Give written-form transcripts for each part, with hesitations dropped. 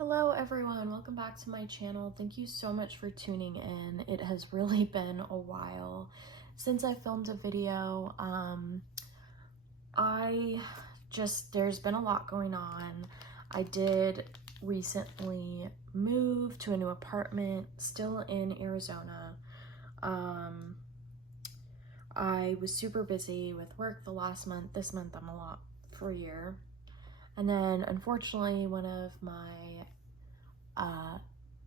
Hello everyone, welcome back to my channel. Thank you so much for tuning in. It has really been a while since I filmed a video. There's been a lot going on. I did recently move to a new apartment, still in Arizona. I was super busy with work the last month. This month I'm a lot freer. And then unfortunately one of my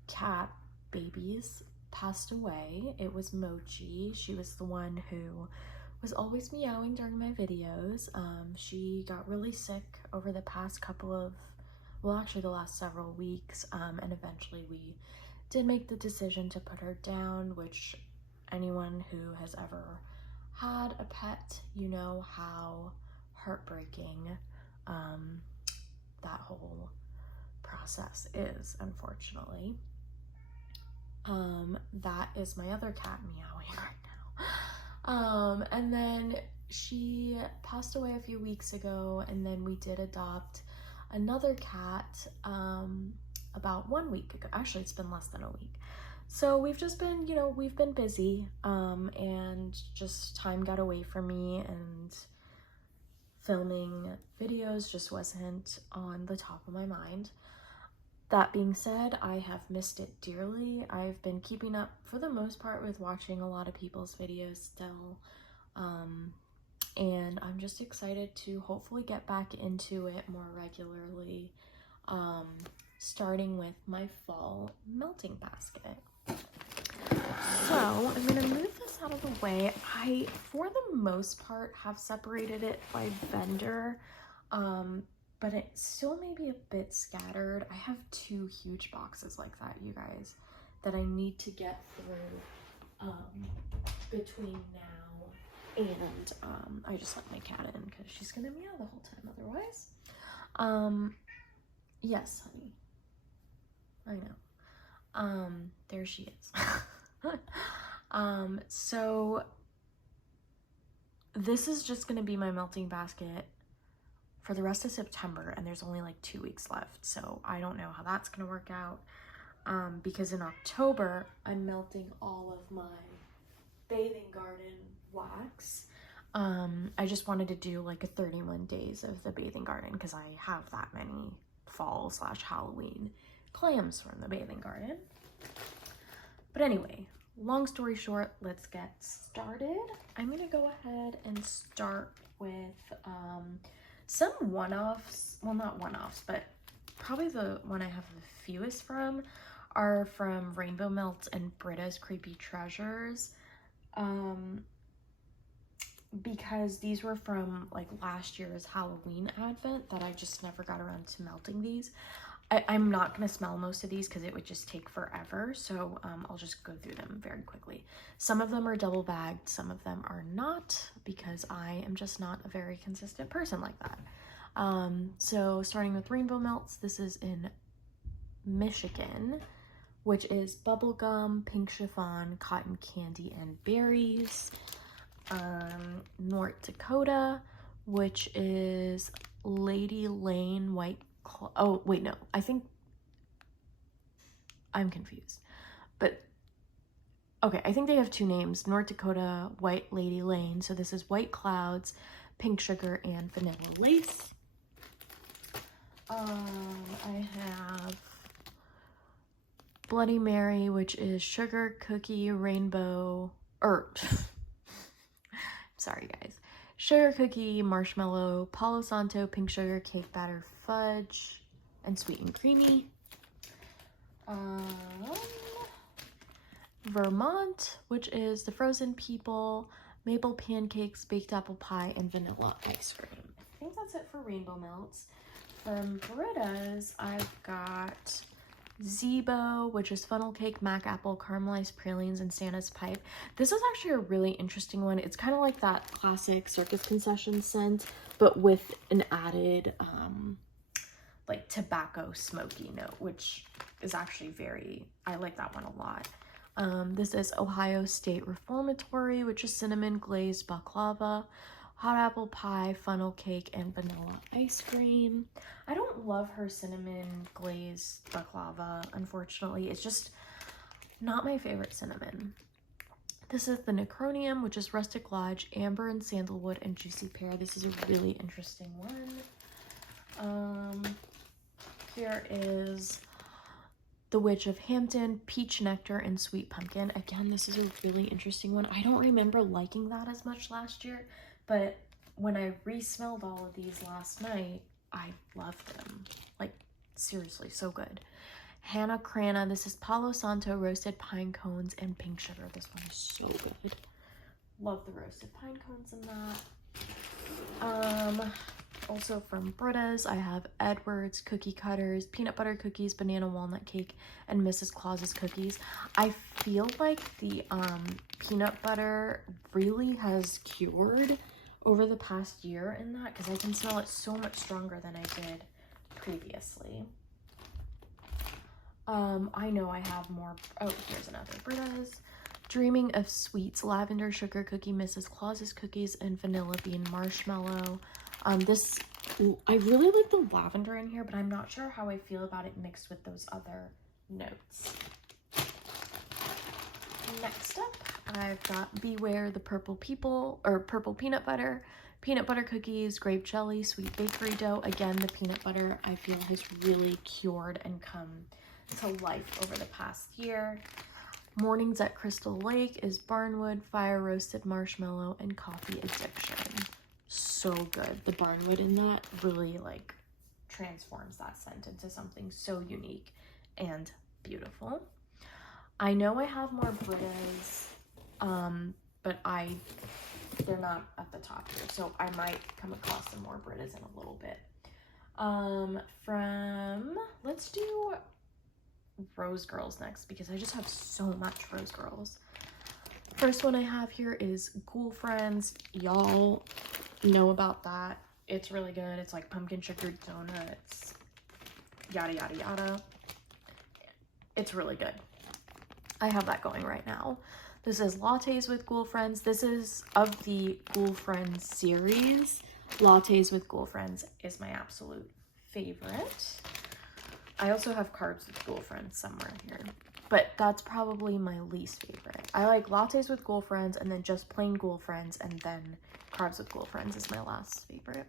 cat babies passed away. It was Mochi. She was the one who was always meowing during my videos. She got really sick over the past actually the last several weeks, and eventually we did make the decision to put her down, which anyone who has ever had a pet, you know how heartbreaking that whole process is, unfortunately. That is my other cat meowing right now. And then she passed away a few weeks ago, and then we did adopt another cat about 1 week ago. Actually, it's been less than a week. So we've just been, we've been busy, and just time got away from me, and filming videos just wasn't on the top of my mind. That being said, I have missed it dearly. I've been keeping up for the most part with watching a lot of people's videos still, and I'm just excited to hopefully get back into it more regularly, starting with my fall melting basket. So I'm gonna move this out of the way. I, for the most part, have separated it by vendor, but it still may be a bit scattered. I have 2 huge boxes like that, you guys, that I need to get through between now and I just let my cat in because she's gonna meow the whole time otherwise. Yes, honey. I know. There she is. So this is just gonna be my melting basket for the rest of September, and there's only like 2 weeks left, so I don't know how that's gonna work out, because in October I'm melting all of my bathing garden wax. I just wanted to do like a 31 days of the bathing garden because I have that many fall/Halloween clams from the bathing garden. But anyway, long story short, let's get started. I'm gonna go ahead and start with some one-offs. Well, not one-offs, but probably the one I have the fewest from are from Rainbow Melts and Britta's Creepy Treasures, because these were from like last year's Halloween advent that I just never got around to melting these. I'm not going to smell most of these because it would just take forever, so I'll just go through them very quickly. Some of them are double bagged, some of them are not, because I am just not a very consistent person like that. So starting with Rainbow Melts, this is in Michigan, which is bubblegum, pink chiffon, cotton candy, and berries. North Dakota, which is Lady Lane White Claw. Oh, wait, no. I think I'm confused. But, okay, I think they have 2 names. North Dakota, White Lady Lane. So this is White Clouds, Pink Sugar, and Vanilla Lace. I have Bloody Mary, which is sugar, cookie, rainbow, sorry guys. Sugar cookie, marshmallow, Palo Santo, pink sugar, cake batter, fudge, and sweet and creamy. Vermont, which is the Frozen People, maple pancakes, baked apple pie, and vanilla ice cream. I think that's it for Rainbow Melts. From Britta's, I've got Zebo, which is funnel cake, mac apple, caramelized pralines, and Santa's pipe. This is actually a really interesting one. It's kind of like that classic circus concession scent, but with an added like tobacco smoky note, which is actually I like that one a lot. This is Ohio State Reformatory, which is cinnamon glazed baklava, hot apple pie, funnel cake, and vanilla ice cream. I don't love her cinnamon glazed baklava, unfortunately. It's just not my favorite cinnamon. This is the Necronium, which is Rustic Lodge, Amber and Sandalwood, and Juicy Pear. This is a really interesting one. Here is the Witch of Hampton, Peach Nectar, and Sweet Pumpkin. Again, this is a really interesting one. I don't remember liking that as much last year, but when I re-smelled all of these last night, I loved them. Like, seriously, so good. Hannah Crana, this is Palo Santo roasted pine cones and pink sugar. This one is so good. Love the roasted pine cones in that. Also from Britta's, I have Edwards cookie cutters, peanut butter cookies, banana walnut cake, and Mrs. Claus's cookies. I feel like the peanut butter really has cured over the past year in that, because I can smell it so much stronger than I did previously. I know I have more. Oh, here's another Britta's. Dreaming of Sweets, lavender sugar cookie, Mrs. Claus's cookies, and vanilla bean marshmallow. This, I really like the lavender in here, but I'm not sure how I feel about it mixed with those other notes. Next up, I've got Beware the Purple People, or Purple Peanut Butter, peanut butter cookies, grape jelly, sweet bakery dough. Again, the peanut butter I feel has really cured and come to life over the past year. Mornings at Crystal Lake is Barnwood, fire roasted marshmallow, and coffee addiction. So good. The Barnwood in that really like transforms that scent into something so unique and beautiful. I know I have more Britta's, but they're not at the top here, so I might come across some more Britta's in a little bit. Let's do Rose Girls next, because I just have so much Rose Girls. First one I have here is Ghoul Friends. Y'all know about that. It's really good. It's like pumpkin sugar donuts, yada yada yada. It's really good. I have that going right now. This is Lattes with Ghoul Friends. This is of the Ghoul Friends series. Lattes with Ghoul Friends is my absolute favorite. I also have Carbs with Ghoul Friends somewhere here, but that's probably my least favorite. I like Lattes with Ghoul Friends, and then just plain Ghoul Friends, and then Carbs with Ghoul Friends is my last favorite.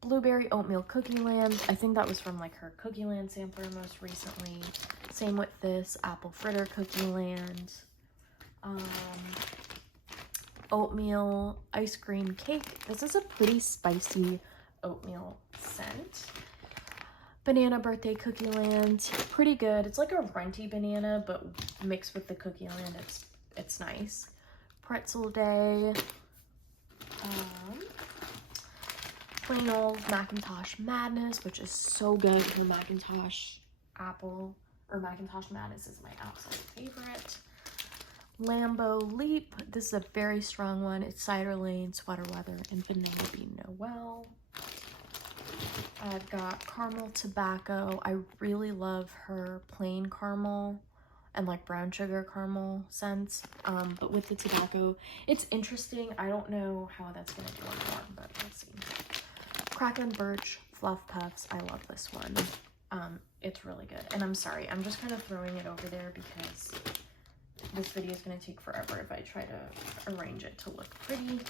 Blueberry Oatmeal Cookie Land. I think that was from like her Cookie Land sampler most recently. Same with this Apple Fritter Cookie Land. Oatmeal Ice Cream Cake. This is a pretty spicy oatmeal scent. Banana Birthday Cookie Land. Pretty good. It's like a runty banana, but mixed with the Cookie Land, it's nice. Pretzel Day. Plain old Macintosh Madness, which is so good. Her Macintosh Apple, or Macintosh Madness is my absolute favorite. Lambo Leap. This is a very strong one. It's Cider Lane, Sweater Weather, and Vanilla Bean Noel. I've got Caramel Tobacco. I really love her plain caramel and like brown sugar caramel scents, but with the tobacco, it's interesting. I don't know how that's gonna do on one, but we'll see. Kraken Birch Fluff Puffs. I love this one. It's really good. And I'm sorry, I'm just kind of throwing it over there because this video is going to take forever if I try to arrange it to look pretty.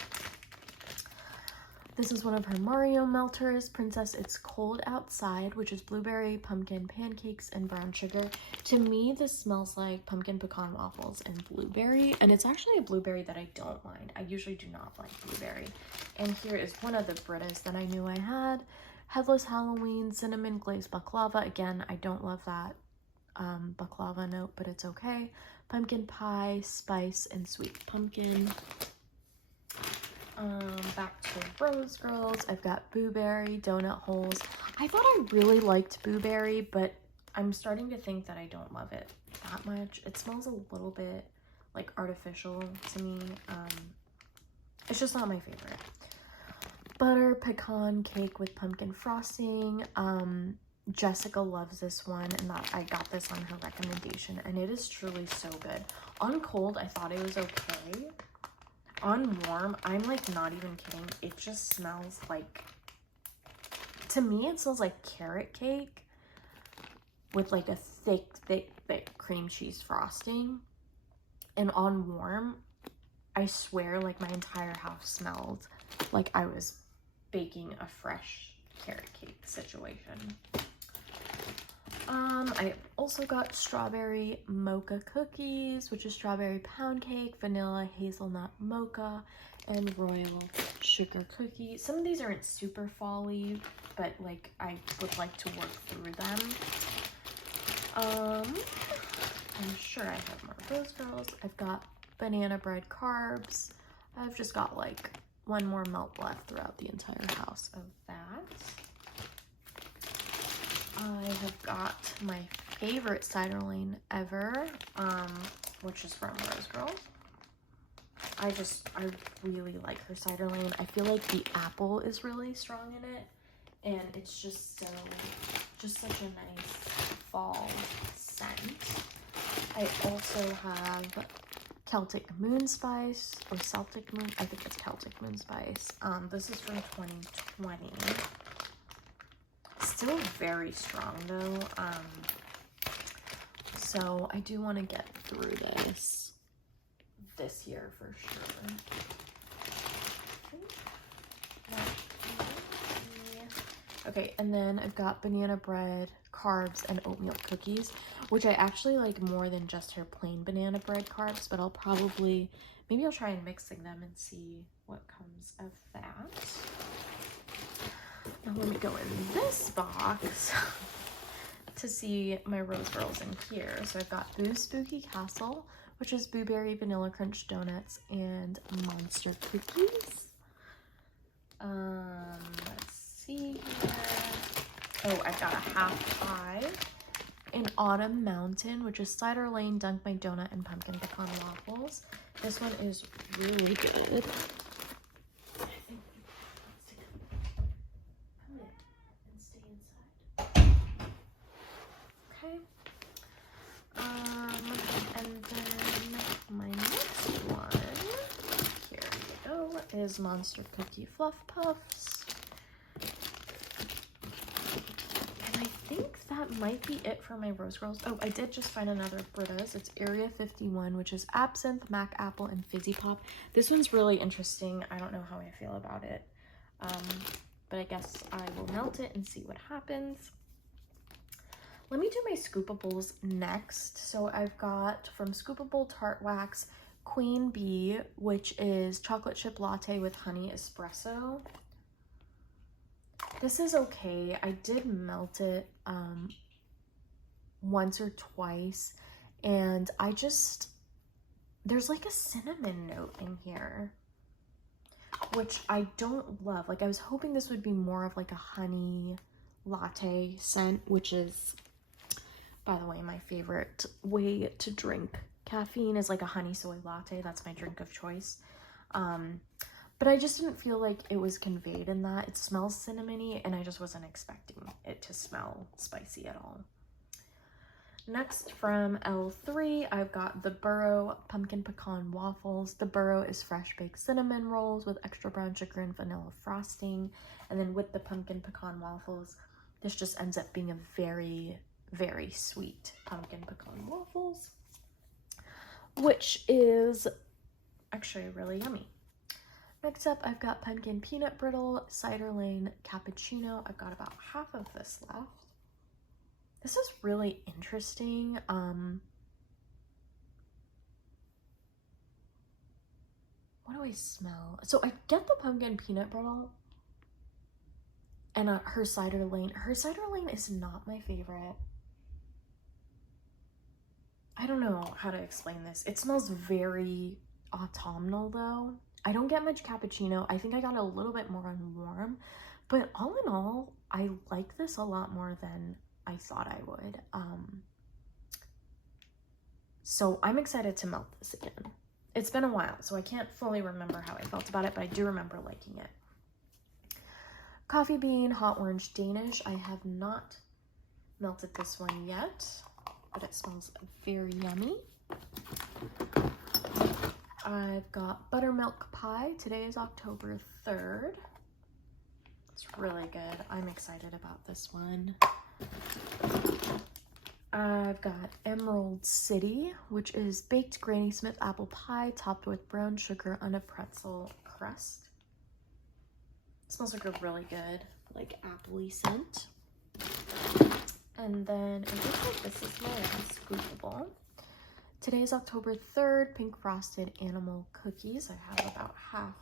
This is one of her Mario melters, Princess It's Cold Outside, which is blueberry, pumpkin, pancakes, and brown sugar. To me, this smells like pumpkin pecan waffles and blueberry, and it's actually a blueberry that I don't mind. I usually do not like blueberry. And here is one of the Britta's that I knew I had. Headless Halloween, cinnamon glazed baklava. Again, I don't love that baklava note, but it's okay. Pumpkin pie, spice, and sweet pumpkin. Back to Rose Girls. I've got Booberry, Donut Holes. I thought I really liked Booberry, but I'm starting to think that I don't love it that much. It smells a little bit like artificial to me. It's just not my favorite. Butter pecan cake with pumpkin frosting. Jessica loves this one, and I got this on her recommendation, and it is truly so good. On cold, I thought it was okay. on warm, I'm like not even kidding. It just smells like, to me, it smells like carrot cake with like a thick cream cheese frosting. And on warm, I swear like my entire house smelled like I was baking a fresh carrot cake situation. I also got strawberry mocha cookies, which is strawberry pound cake, vanilla hazelnut mocha, and royal sugar cookie. Some of these aren't super fall-y, but like I would like to work through them. I'm sure I have more Rose Girls. I've got banana bread carbs. I've just got like one more melt left throughout the entire house of that. I have got my favorite cider lane ever, which is from Rose Girls. I really like her cider lane. I feel like the apple is really strong in it, and it's just such a nice fall scent. I also have Celtic Moon Spice, or Celtic Moon, I think it's Celtic Moon Spice. This is from 2020. Still very strong though. So I do want to get through this year for sure. Okay, and then I've got banana bread, carbs, and oatmeal cookies, which I actually like more than just her plain banana bread carbs, but maybe I'll try and mixing them and see what comes of that. Now let me go in this box to see my Rose Girls in here. So I've got Boo Spooky Castle, which is Blueberry Vanilla Crunch Donuts and Monster Cookies. Let's see here. Oh, I've got a half five in Autumn Mountain, which is Cider Lane, Dunk My Donut, and Pumpkin Pecan Waffles. This one is really good. Okay. And then my next one, here we go, is Monster Cookie Fluff Puffs. And I think that might be it for my Rose Girls. Oh, I did just find another Britta's. It's Area 51, which is Absinthe, Mac Apple, and Fizzy Pop. This one's really interesting. I don't know how I feel about it. But I guess I will melt it and see what happens. Let me do my Scoopables next. So I've got from Scoopable Tart Wax, Queen Bee, which is chocolate chip latte with honey espresso. This is okay. I did melt it once or twice, and there's like a cinnamon note in here, which I don't love. Like I was hoping this would be more of like a honey latte scent, which is, by the way, my favorite way to drink caffeine is like a honey soy latte. That's my drink of choice. But I just didn't feel like it was conveyed in that. It smells cinnamony, and I just wasn't expecting it to smell spicy at all. Next, from L3, I've got the Burrow Pumpkin Pecan Waffles. The Burrow is fresh baked cinnamon rolls with extra brown sugar and vanilla frosting. And then with the pumpkin pecan waffles, this just ends up being a very, very sweet pumpkin pecan waffles, which is actually really yummy. Next up, I've got Pumpkin Peanut Brittle, Cider Lane Cappuccino. I've got about half of this left. This is really interesting. What do I smell? So I get the Pumpkin Peanut Brittle and her Cider Lane. Her Cider Lane is not my favorite. I don't know how to explain this. It smells very autumnal though. I don't get much cappuccino. I think I got a little bit more on warm, but all in all, I like this a lot more than I thought I would. So I'm excited to melt this again. It's been a while, so I can't fully remember how I felt about it, but I do remember liking it. Coffee Bean Hot Orange Danish. I have not melted this one yet, but it smells very yummy. I've got buttermilk pie. Today is October 3rd. It's really good. I'm excited about this one. I've got Emerald City, which is baked Granny Smith apple pie topped with brown sugar on a pretzel crust. It smells like a really good, like, apple-y scent. And then it looks like this is my last scoopable. Today is October 3rd, pink frosted animal cookies. I have about half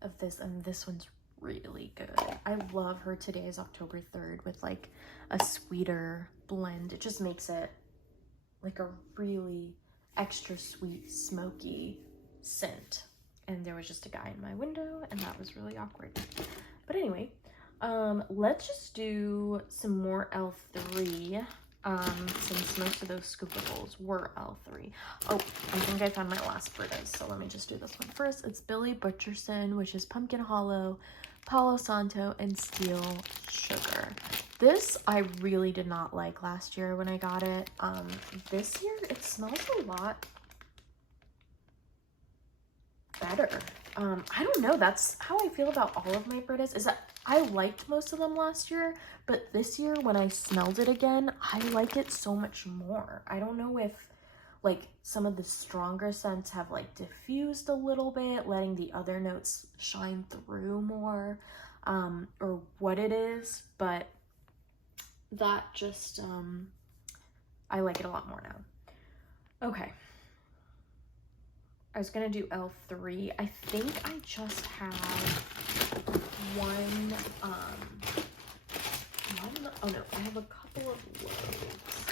of this, and this one's really good. I love her Today is October 3rd with like a sweeter blend. It just makes it like a really extra sweet, smoky scent. And there was just a guy in my window, and that was really awkward. But anyway, let's just do some more L3, since most of those scoopables were L3. Oh, I think I found my last Britas, so let me just do this one first. It's Billy Butcherson, which is Pumpkin Hollow, Palo Santo, and Steel Sugar. This I really did not like last year when I got it. This year it smells a lot better. I don't know, that's how I feel about all of my Britas, is that I liked most of them last year, but this year when I smelled it again, I like it so much more. I don't know if like some of the stronger scents have like diffused a little bit, letting the other notes shine through more, or what it is, but that just, I like it a lot more now. Okay. I was gonna do L3. I think I just have one, oh no, I have a couple of loaves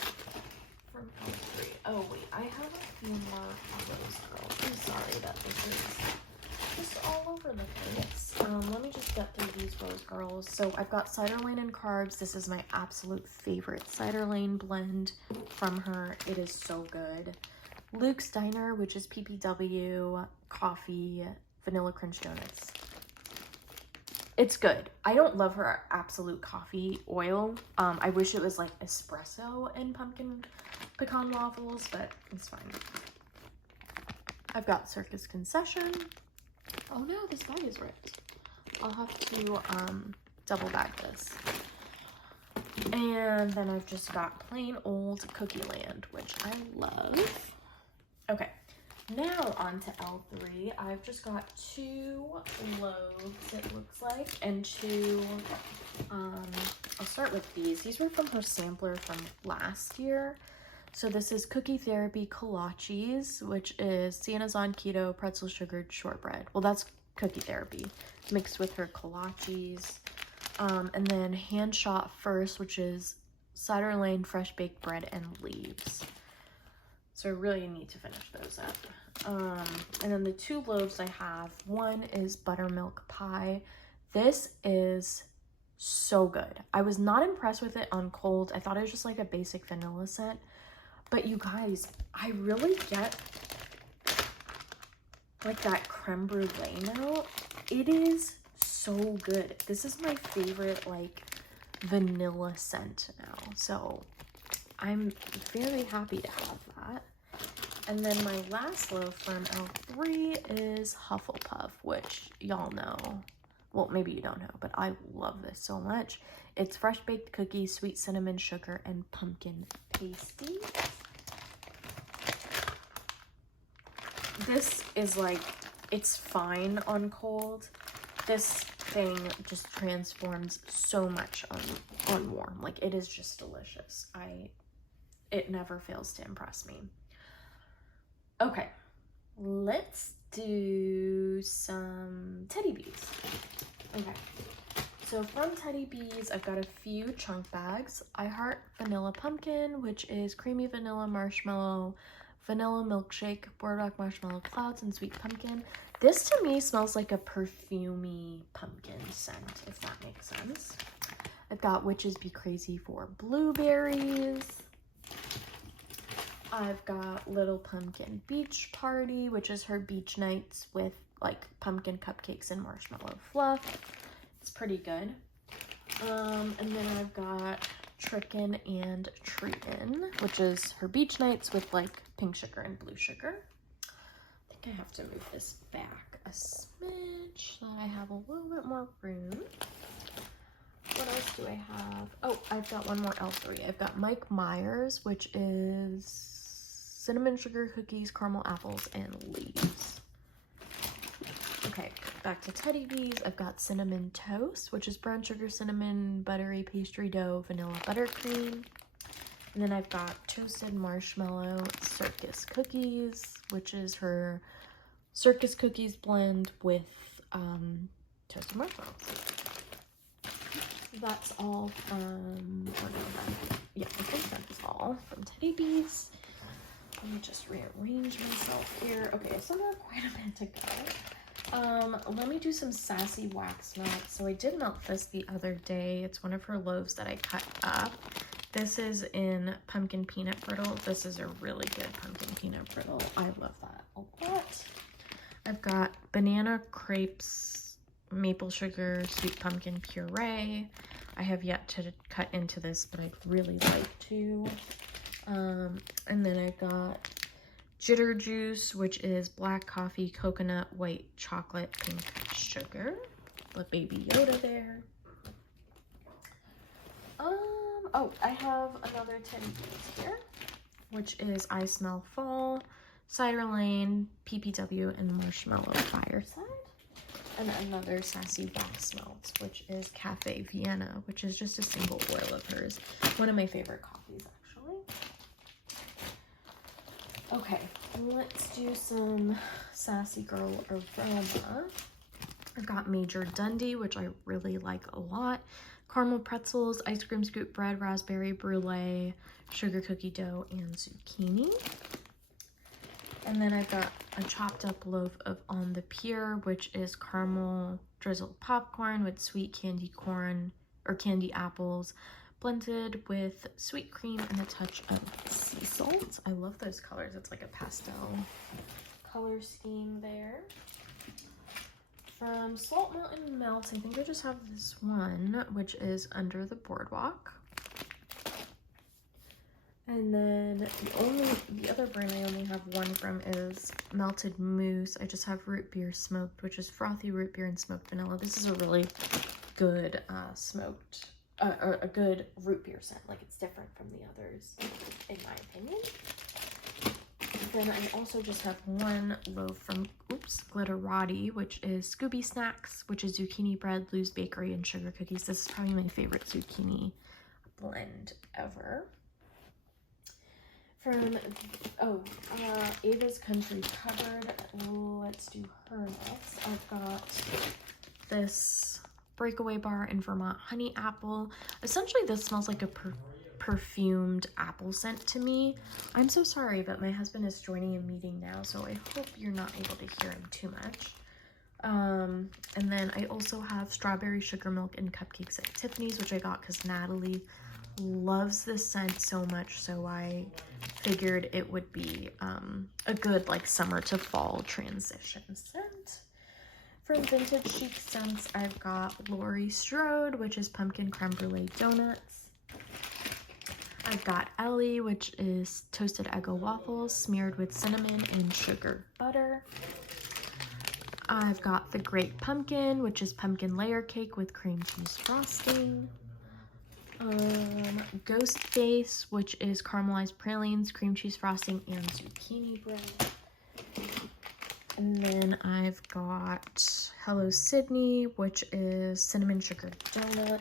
from L3. Oh wait, I have a few more of those girls. I'm sorry that this is just all over the place. Let me just get through these Rose Girls. So I've got Cider Lane and Carbs. This is my absolute favorite Cider Lane blend from her. It is so good. Luke's Diner, which is PPW, coffee, vanilla crunch donuts. It's good. I don't love her absolute coffee oil. I wish it was like espresso and pumpkin pecan waffles, but it's fine. I've got Circus Concession. Oh no, this bag is ripped. I'll have to double bag this. And then I've just got plain old Cookie Land, which I love. Okay, now on to L3. I've just got 2 loaves, it looks like, and 2, I'll start with these. These were from her sampler from last year. So this is Cookie Therapy Kolaches, which is Sienna's on Keto Pretzel Sugared Shortbread. Well, that's Cookie Therapy mixed with her kolaches. And then Hand Shot First, which is Cider Lane Fresh Baked Bread and Leaves. So I really need to finish those up. And then the 2 loaves I have, one is buttermilk pie. This is so good. I was not impressed with it on cold. I thought it was just like a basic vanilla scent. But you guys, I really get like that creme brulee note. It is so good. This is my favorite like vanilla scent now. So I'm very happy to have that. And then my last loaf from L3 is Hufflepuff, which y'all know. Well, maybe you don't know, but I love this so much. It's fresh baked cookies, sweet cinnamon sugar, and pumpkin pasty. This is like, it's fine on cold. This thing just transforms so much on warm. Like, it is just delicious. It never fails to impress me. Okay, let's do some Teddy Bees. Okay, so from Teddy Bees, I've got a few chunk bags. I Heart Vanilla Pumpkin, which is creamy vanilla marshmallow, vanilla milkshake, boardwalk marshmallow clouds, and sweet pumpkin. This to me smells like a perfumey pumpkin scent, if that makes sense. I've got Witches Be Crazy for blueberries. I've got Little Pumpkin Beach Party, which is her beach nights with like pumpkin cupcakes and marshmallow fluff. It's pretty good. And then I've got Trickin' and Treatin', which is her beach nights with like pink sugar and blue sugar. I think think I have to move this back a smidge so that I have a little bit more room. What else do I have? Oh, I've got one more L3. I've got Mike Myers, which is cinnamon sugar cookies, caramel apples, and leaves. Okay, back to Teddy Bees. I've got cinnamon toast, which is brown sugar, cinnamon, buttery pastry dough, vanilla buttercream. And then I've got toasted marshmallow circus cookies, which is her circus cookies blend with toasted marshmallows. That's all from, yeah, I think that's all from Teddy Bees. Let me just rearrange myself here. Okay, so now quite a bit to go. Let me do some Sassy Wax Melt. So I did melt this the other day. It's one of her loaves that I cut up. This is in pumpkin peanut brittle. This is a really good pumpkin peanut brittle. I love that a lot. I've got banana crepes, maple sugar, sweet pumpkin puree. I have yet to cut into this, but I'd really like to. And then I got Jitter Juice, which is black coffee, coconut, white chocolate, pink sugar. The Baby Yoda there. Oh, I have another Teddy Bees here, which is I Smell Fall, Cider Lane, PPW, and Marshmallow Fireside. And another Sassy Wax Melt, which is Cafe Vienna, which is just a single oil of hers. One of my favorite coffees, actually. Okay, let's do some Sassy Girl Aroma. I've got Major Dundee, which I really like a lot. Caramel pretzels, ice cream scoop bread, raspberry brulee, sugar cookie dough, and zucchini. And then I've got a chopped up loaf of On the Pier, which is caramel drizzled popcorn with sweet candy corn or candy apples, blended with sweet cream and a touch of sea salt. I love those colors. It's like a pastel color scheme there. From Salt Mountain Melts, I think I just have this one, which is Under the Boardwalk. And then the other brand I only have one from is Melted Mousse. I just have root beer smoked, which is frothy root beer and smoked vanilla. This is a really good smoked, a good root beer scent. Like, it's different from the others, in my opinion. Then I also just have one loaf from Glitterati, which is Scooby Snacks, which is zucchini bread, Lou's Bakery, and sugar cookies. This is probably my favorite zucchini blend ever. From Ava's Country Cupboard, let's do her next. I've got this Breakaway Bar in Vermont Honey Apple. Essentially, this smells like a perfumed apple scent to me. I'm so sorry, but my husband is joining a meeting now, so I hope you're not able to hear him too much. And then I also have Strawberry Sugar Milk and Cupcakes at Tiffany's, which I got because Natalie loves this scent so much, so I figured it would be a good like summer to fall transition scent. From Vintage Chic Scents, I've got Laurie Strode, which is pumpkin creme brulee donuts. I've got Ellie, which is toasted Eggo waffles smeared with cinnamon and sugar butter. I've got the Great Pumpkin, which is pumpkin layer cake with cream cheese frosting. Ghost Face, which is caramelized pralines, cream cheese frosting, and zucchini bread. And then I've got Hello Sydney, which is cinnamon sugar donut.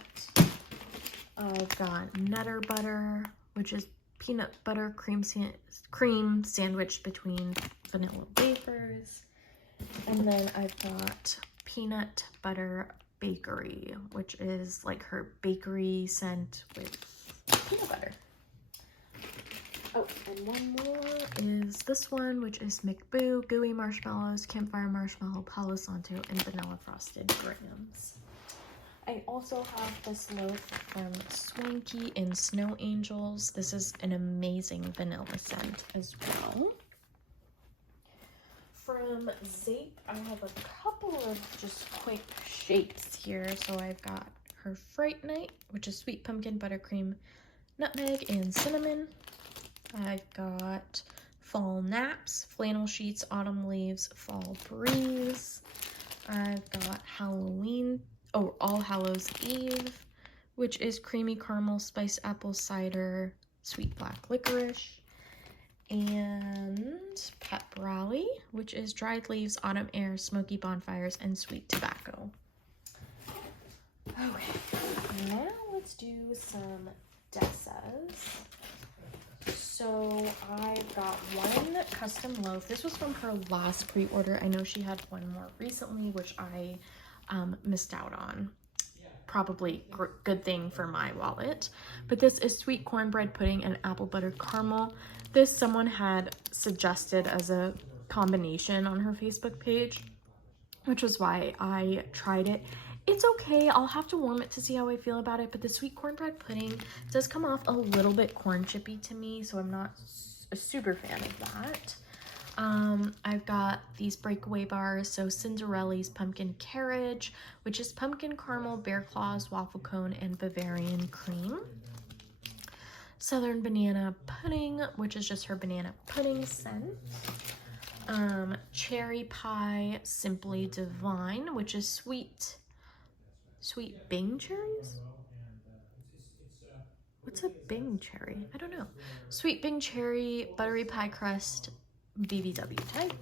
I've got Nutter Butter, which is peanut butter cream sandwiched between vanilla wafers. And then I've got Peanut Butter Bakery, which is like her bakery scent with peanut butter. Oh, and one more is this one, which is McBoo, Gooey Marshmallows, Campfire Marshmallow, Palo Santo, and Vanilla Frosted Grahams. I also have this loaf from Swanky in Snow Angels. This is an amazing vanilla scent as well. From Zape, I have a couple of just quick shapes here. So I've got her Fright Night, which is sweet pumpkin, buttercream, nutmeg, and cinnamon. I've got Fall Naps, Flannel Sheets, Autumn Leaves, Fall Breeze. I've got All Hallows Eve, which is creamy caramel, spiced apple cider, sweet black licorice. And Pep Rally, which is dried leaves, autumn air, smoky bonfires, and sweet tobacco. Okay, now let's do some Dessas. So I got one custom loaf. This was from her last pre-order. I know she had one more recently, which I missed out on. Probably good thing for my wallet. But this is sweet cornbread pudding and apple buttered caramel. This someone had suggested as a combination on her Facebook page, which was why I tried it. It's okay. I'll have to warm it to see how I feel about it, but the sweet cornbread pudding does come off a little bit corn chippy to me, so I'm not a super fan of that. I've got these breakaway bars, so Cinderella's pumpkin carriage, which is pumpkin caramel, bear claws, waffle cone, and Bavarian cream. Southern banana pudding, which is just her banana pudding scent. Cherry pie, Simply Divine, which is sweet Bing cherries? What's a Bing cherry? I don't know. Sweet Bing cherry, buttery pie crust, BBW type.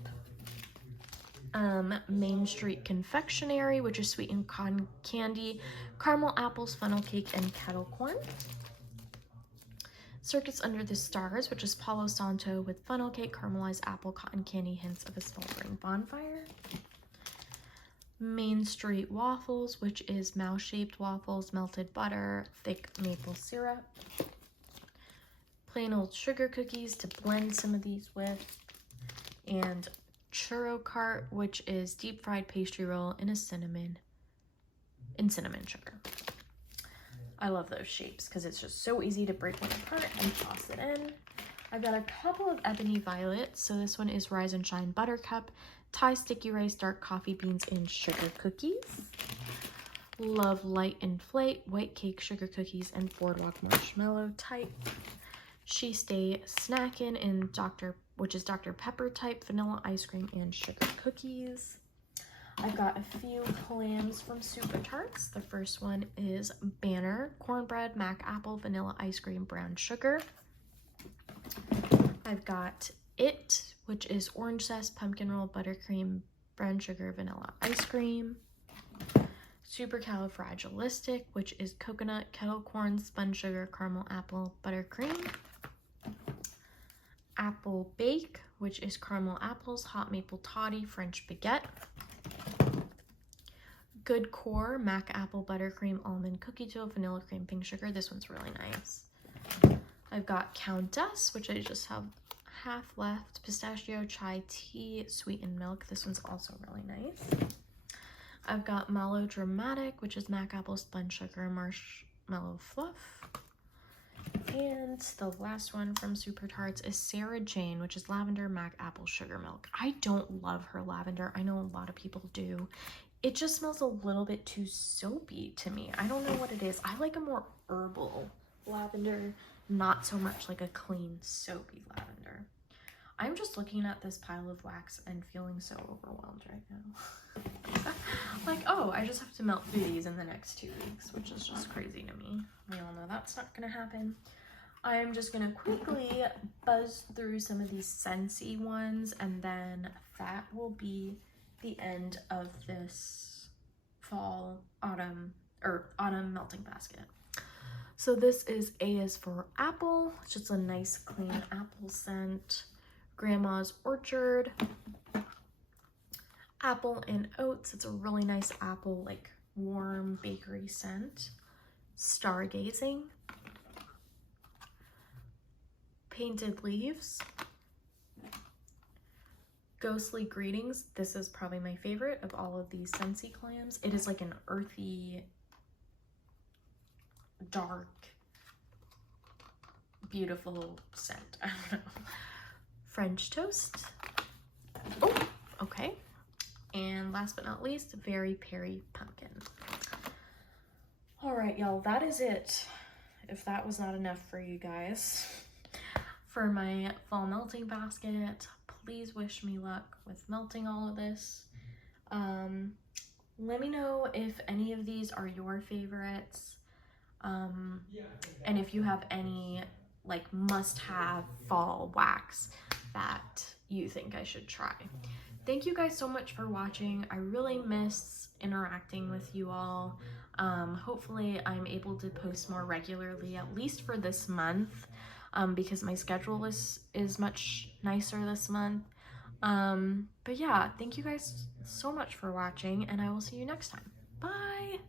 Main Street Confectionery, which is sweetened cotton candy, caramel apples, funnel cake, and kettle corn. Circus Under the Stars, which is Palo Santo with funnel cake, caramelized apple, cotton candy, hints of a smoldering bonfire. Main Street Waffles, which is mouse-shaped waffles, melted butter, thick maple syrup. Plain old sugar cookies to blend some of these with. And Churro Cart, which is deep fried pastry roll in cinnamon sugar. I love those shapes because it's just so easy to break one apart and toss it in. I've got a couple of Ebony Violets. So this one is Rise and Shine Buttercup, Thai Sticky Rice, Dark Coffee Beans, and Sugar Cookies. Love Light Inflate, White Cake Sugar Cookies, and Boardwalk Marshmallow type. She Stay Snackin' in which is Dr. Pepper type, vanilla ice cream, and sugar cookies. I've got a few clams from Super Tarts. The first one is Banner, cornbread, mac apple, vanilla ice cream, brown sugar. I've got It, which is orange zest, pumpkin roll, buttercream, brown sugar, vanilla ice cream. Supercalifragilistic, which is coconut, kettle corn, spun sugar, caramel apple, buttercream. Apple Bake, which is caramel apples, hot maple toddy, French baguette. Good Core, mac apple, buttercream, almond cookie dough, vanilla cream, pink sugar. This one's really nice. I've got Countess, which I just have half left, pistachio, chai tea, sweetened milk. This one's also really nice. I've got Melodramatic, which is mac apple, spun sugar, marshmallow fluff. And the last one from Super Tarts is Sarah Jane, which is lavender, mac apple, sugar milk. I don't love her lavender. I know a lot of people do. It just smells a little bit too soapy to me. I don't know what it is. I like a more herbal lavender, not so much like a clean soapy lavender. I'm just looking at this pile of wax and feeling so overwhelmed right now. Like, oh, I just have to melt through these in the next 2 weeks, which is just crazy to me. We all know that's not gonna happen. I'm just gonna quickly buzz through some of these Scentsy ones, and then that will be the end of this autumn melting basket. So this is A is for Apple. It's just a nice clean apple scent. Grandma's Orchard, Apple and Oats. It's a really nice apple, like warm bakery scent. Stargazing, Painted Leaves, Ghostly Greetings. This is probably my favorite of all of these Scentsy clams. It is like an earthy, dark, beautiful scent. I don't know. French Toast. Oh, okay. And last but not least, Very Perry Pumpkin. All right, y'all, that is it. If that was not enough for you guys. for my fall melting basket. Please wish me luck with melting all of this. Let me know if any of these are your favorites, and if you have any like must-have fall wax that you think I should try. Thank you guys so much for watching. I really miss interacting with you all. Hopefully I'm able to post more regularly, at least for this month, because my schedule is much nicer this month. But yeah, thank you guys so much for watching, and I will see you next time. Bye!